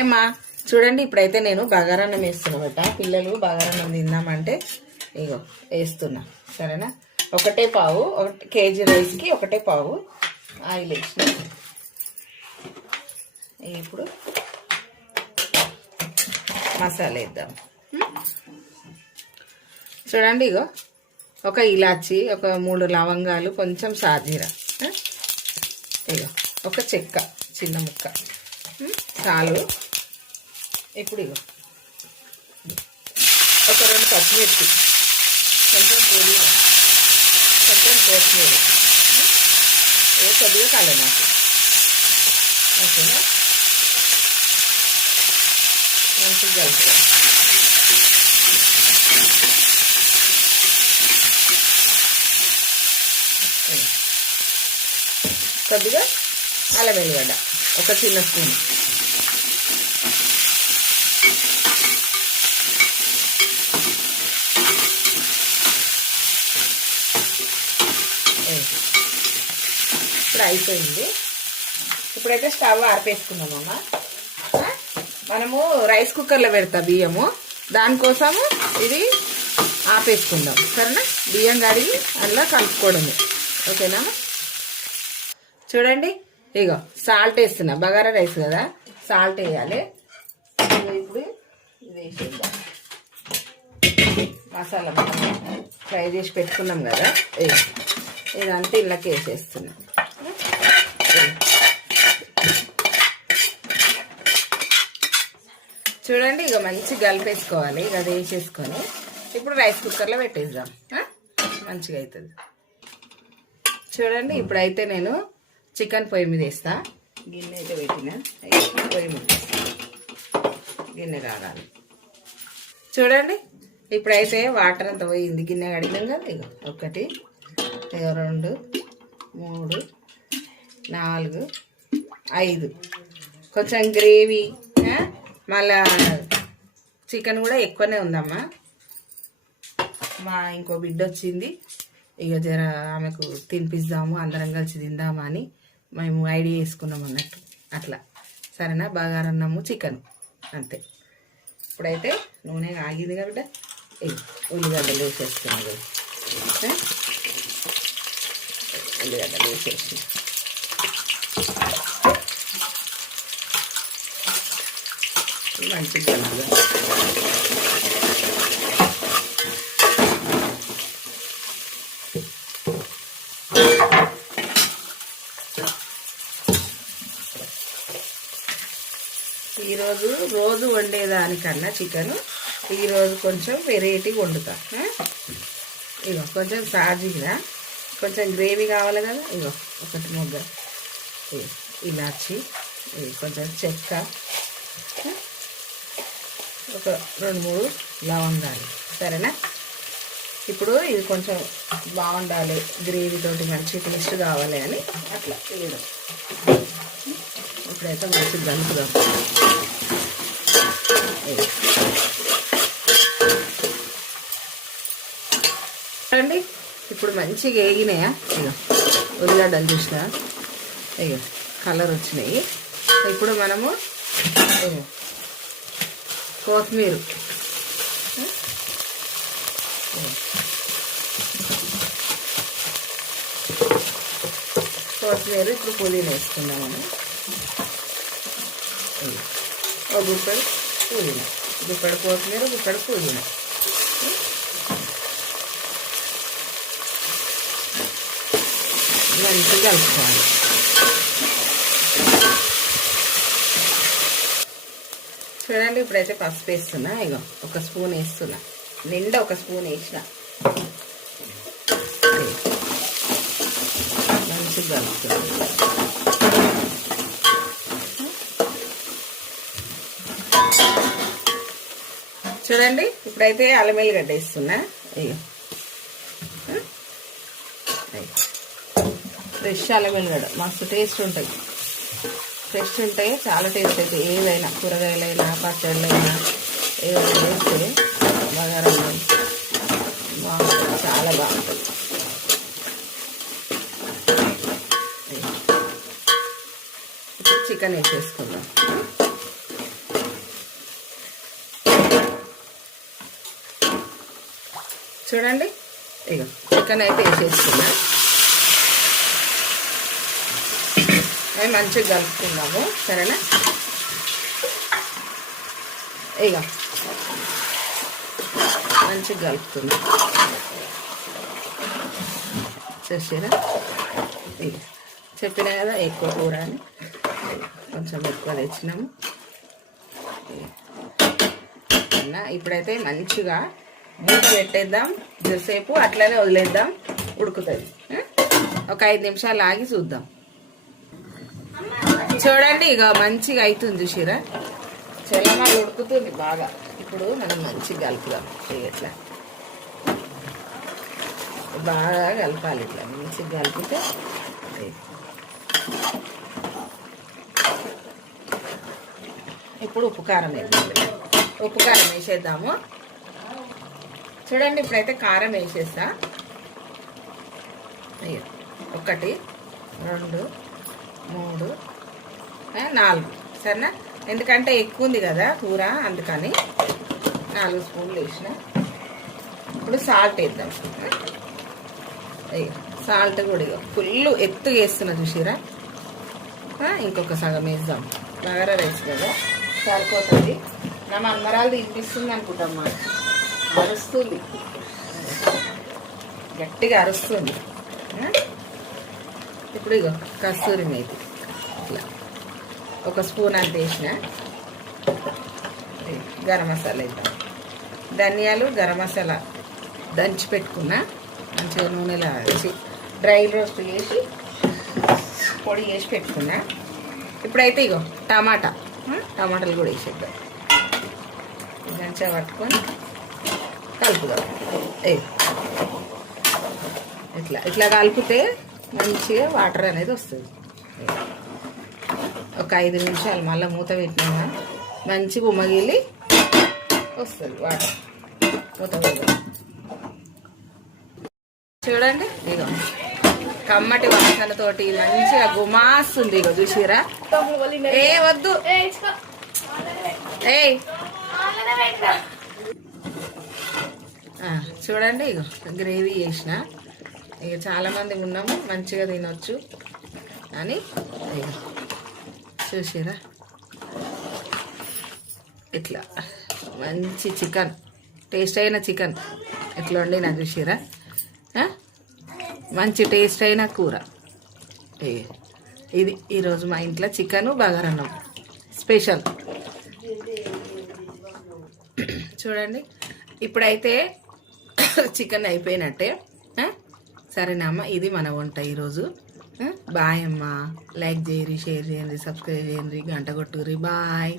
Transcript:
అమ్మా చూడండి, ఇప్పుడైతే నేను బగారన్నం వేస్తున్నమాట. పిల్లలు బగారన్నం తిందామంటే ఇగో వేస్తున్నా. సరేనా? ఒకటే పావు, 1 కేజీ రైస్కి ఒకటే పావు ఆయిల్ వేసిన. ఇప్పుడు మసాలా వేద్దాం. చూడండి, ఇగో ఒక ఇలాచి, ఒక 3 లవంగాలు, కొంచెం సాజీరా, ఇగో ఒక చెక్క చిన్న ముక్క చాలు. ఇప్పుడు ఇగో ఒక 2 పచ్చిమిర్చి, కొంచెం పుదీనా, కొంచెం కొత్తిమీర, కొద్దిగా కాలే నాకు. ఓకేనా? మంచిగా కలుపుతాం. కొద్దిగా అల్లం వెల్లిగడ్డ, ఒక చిన్న స్పూన్. ఇప్పుడు అయిపోయింది. ఇప్పుడైతే స్టవ్ ఆర్పేసుకున్నామమ్మా. మనము రైస్ కుక్కర్లో పెడతాం బియ్యము, దానికోసము ఇది ఆపేసుకుందాం. సరేనా? బియ్యం కడిగి అందులో కలుపుకోవడమే. ఓకేనా? చూడండి, ఇగో సాల్ట్ వేస్తున్నా. బగారా రైస్ కదా, సాల్ట్ వేయాలి. ఇప్పుడు ఇది వేసేద్దాం. మసాలా ఫ్రై చేసి పెట్టుకున్నాం కదా, ఇదంతా ఇళ్ళకి వేసేస్తున్నాం. చూడండి, ఇక మంచిగా కలిపేసుకోవాలి. ఇక అది వేసేసుకొని ఇప్పుడు రైస్ కుక్కర్లో పెట్టేద్దాం. మంచిగా అవుతుంది. చూడండి, ఇప్పుడైతే నేను చికెన్ పొయ్యి మీద వేస్తా. గిన్నె అయితే పెట్టిన, పొయ్యి మీద గిన్నె కాగాలి. చూడండి, ఇప్పుడైతే వాటర్ అంతా పోయింది. గిన్నె కడిగినాం కదా. ఇక 1 2 3 4 5 కొంచెం గ్రేవీ, మళ్ళా చికెన్ కూడా ఎక్కువనే ఉందమ్మా. మా ఇంకో బిడ్డ వచ్చింది, ఇక జర ఆమెకు తినిపిద్దాము, అందరం కలిసి తిందామా అని మేము ఐడియా వేసుకున్నాం అన్నట్టు. అట్లా. సరేనా? బగారన్నము చికెన్ అంతే. ఇప్పుడైతే నూనె ఆగింది కాబట్టి ఉల్లిగడ్డలు వేసేస్తున్నాం కదా. ఉల్లిగడ్డలు వేసేసి మంచిగా రోజు వండేదానికన్నా చికెన్ ఈరోజు కొంచెం వెరైటీగా వండుతా. ఇగో కొంచెం సాజీగా, కొంచెం గ్రేవీ కావాలి కదా. ఇగో 1 మొగ్గ ఇలాచి, కొంచెం చెక్క, ఒక 2-3 లవంగాలు. సరేనా? ఇప్పుడు ఇది కొంచెం బాగుండాలి, గ్రేవీ తోటి మంచి టేస్ట్ కావాలి అని అట్లా వేయడం. ఇప్పుడైతే మంచిగా కలుపుదాం. చూడండి, ఇప్పుడు మంచిగా వేగినాయా. ఇక ఉల్లిగడ్డలు చూసినా, ఇక కలర్ వచ్చినాయి. ఇప్పుడు మనము కొత్తిమీర, ఇప్పుడు పుదీనా వేసుకుందామని. ఒక గుప్పెడు పుదీనా, గుప్పెడు కొత్తిమీర, గుప్పెడు పుదీనా. మంచిగా కలుపుకోవాలి. చూడండి, ఇప్పుడైతే పసుపు వేస్తున్నా. ఇగో 1 స్పూన్ వేస్తున్నా, నిండా 1 స్పూన్ వేసిన. మంచిగా కలుపుతున్నా. చూడండి, ఇప్పుడైతే అల్లం వెల్లిగడ్డ వేస్తున్నా. ఇక ఫ్రెష్ అల్లం వెల్లిగడ్డ మస్తు టేస్ట్ ఉంటుంది. ఫ్రెష్ ఉంటాయి, చాలా టేస్ట్ అవుతాయి. ఏదైనా కూరగాయలైనా, పచ్చళ్ళైనా ఏదైనా వేస్తే బగారన్నం బాగుంటుంది, చాలా బాగుంటుంది. ఇప్పుడు చికెన్ వేసేసుకుందాం. చూడండి ఇక చికెన్ అయితే వేసేసుకున్నా. అవి మంచిగా కలుపుకున్నాము. సరేనా? ఇక మంచిగా కలుపుతుంది. చూసారా? ఇక చెప్పినా కదా ఎక్కువ కూర అని, కొంచెం ఎక్కువ తెచ్చినాము. ఇప్పుడైతే మంచిగా మూత పెట్టేద్దాం. సేపు అట్లనే వదిలేద్దాం, ఉడుకుతుంది. ఒక 5 నిమిషాలు ఆగి చూద్దాం. చూడండి ఇక మంచిగా అవుతుంది. చూసిరా? చల్లమా ఉడుకుతుంది బాగా. ఇప్పుడు మనం మంచిగా కలుపుదాం. ఇట్లా బాగా కలపాలి. ఇట్లా మంచిగా కలిపితే ఇప్పుడు ఉప్పు కారం వేసేద్దాము. చూడండి ఇప్పుడైతే కారం వేసేస్తా. 1 2 3 4 సరేనా? ఎందుకంటే ఎక్కువ ఉంది కదా కూర, అందుకని 4 స్పూన్లు వేసిన. ఇప్పుడు సాల్ట్ వేద్దాం. సాల్ట్ కూడా ఫుల్ ఎత్తుగా వేస్తున్నా. చూసిరా? ఇంకొక సగం వేద్దాం. బగారా రైస్ కదా సరిపోతుంది. నా మనమరాలు తినిపిస్తుంది అనుకుంటామ్మా. అరుస్తుంది, గట్టిగా అరుస్తుంది. ఇప్పుడు ఇగో కస్తూరి మేతి ఇట్లా 1 స్పూన్ అంత వేసిన. గరం మసాలా వేద్దాం. ధనియాలు, గరం మసాలా దంచి పెట్టుకున్నా. మంచిగా నూనెలో వేసి డ్రై రోస్ట్ చేసి పొడి చేసి పెట్టుకున్నా. ఇప్పుడైతే ఇగో టమాటాలు కూడా వేసేద్దాం. మంచిగా పట్టుకొని కలుపుదాం. ఇట్లా కలిపితే మంచిగా వాటర్ అనేది వస్తుంది. ఒక 5 నిమిషాలు మళ్ళీ మూత పెట్టినా మంచిగా ఉమ్మగిలి వస్తుంది వాటర్. మూత పెడదాం. చూడండి ఇగో కమ్మటి వాసనతోటి మంచిగా గుమాస్తుంది. ఇగో చూసిరా? వద్దు చూడండి ఇగో గ్రేవీ చేసిన. ఇక చాలామంది ఉన్నాము, మంచిగా తినొచ్చు అని. ఇక చూసిరా? ఇట్లా మంచి చికెన్, టేస్ట్ అయిన చికెన్ ఎట్లా వండినా చూసిరా? మంచి టేస్ట్ అయిన కూర. ఇది ఈరోజు మా ఇంట్లో చికెను బగారన్నం స్పెషల్. చూడండి ఇప్పుడైతే చికెన్ అయిపోయినట్టే. సరేనమ్మా, ఇది మన వంట ఈరోజు. బాయ్ అమ్మ. లైక్ చేయరి, షేర్ చేయండి, సబ్స్క్రైబ్ చేయండి, గంట కొట్టుర్రి. బాయ్.